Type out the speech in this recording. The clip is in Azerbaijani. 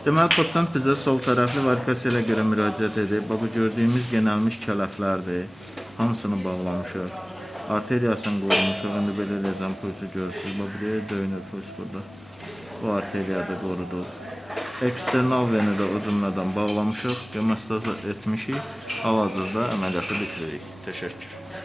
Deməli, pasient bizə sol tərəfli varikosiyaya görə müraciət edib. Bu gördüyümüz genəlmiş kələflərdir. Hamısını bağlamışıq. Arteriyasını qorumuşuq. İndi belə eləyəcəm, pulsu görürsünüz. Buraya döyünür puls burada. Bu arteriyada qoruduq. Eksternal veni də o cümlədən bağlamışıq. Gemostaz etmişik. Hal-hazırda əməliyyatı bitiririk. Təşəkkür.